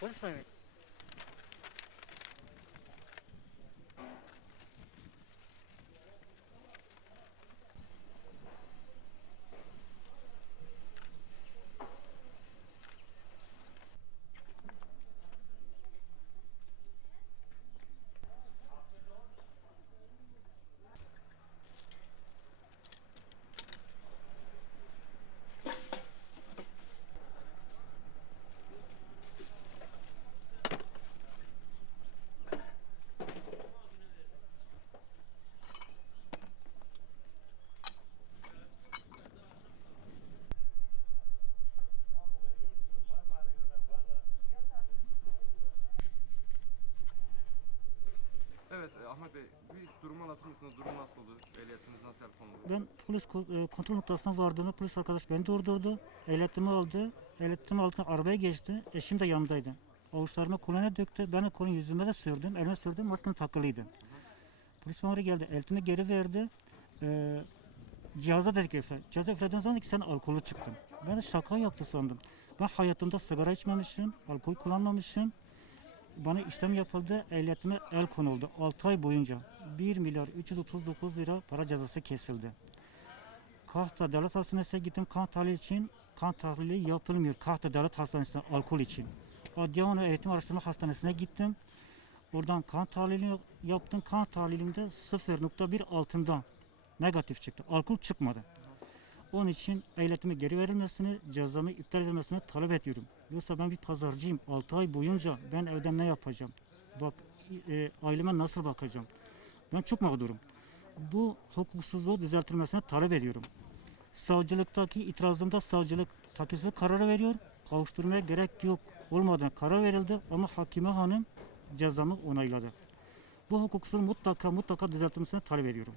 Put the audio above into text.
What's my Ahmet Bey bir durumu anlatır mısınız? Durum nasıl oldu? Ehliyetiniz nasıl el konuldu? Ben polis e, kontrol noktasına vardığımda polis arkadaş beni durdurdu. Ehliyetimi aldı. Ehliyetimi aldı arabaya geçti. Eşim de yanımdaydı. Avuçlarıma kolonya döktü. Ben de kolonya yüzüme de sürdüm. Elime sürdüm. Maskem takılıydı. Polis memuru geldi. Ehliyetimi geri verdi. Ee, cihaza dedik üfle. Cihaza üflediğin zaman ki sen alkolü çıktın. Ben de şaka yaptı sandım. Ben hayatımda sigara içmemişim. Alkol kullanmamışım. Bana işlem yapıldı. Ehliyetime el konuldu. 6 ay boyunca 1 milyar 339 lira para cezası kesildi. Kahta Devlet Hastanesi'ne gittim kan tahlili için. Kan tahlili yapılmıyor Kahta Devlet Hastanesi'nde alkol için. Adıyaman Eğitim Araştırma Hastanesi'ne gittim. Oradan kan tahlili yaptım. Kan tahlilinde 0.1 altında negatif çıktı. Alkol çıkmadı. Onun için ehliyetime geri verilmesini, cezamı iptal edilmesini talep ediyorum. Yoksa ben bir pazarcıyım. 6 ay boyunca ben evde ne yapacağım? Bak e, aileme nasıl bakacağım? Ben çok mağdurum. Bu hukuksuzluğu düzeltilmesini talep ediyorum. Savcılıktaki itirazımda savcılık takipsiz kararı veriyor. Kavuşturmaya gerek yok olmadan karar verildi ama hakime hanım cezamı onayladı. Bu hukuksuzluğun mutlaka mutlaka düzeltilmesini talep ediyorum.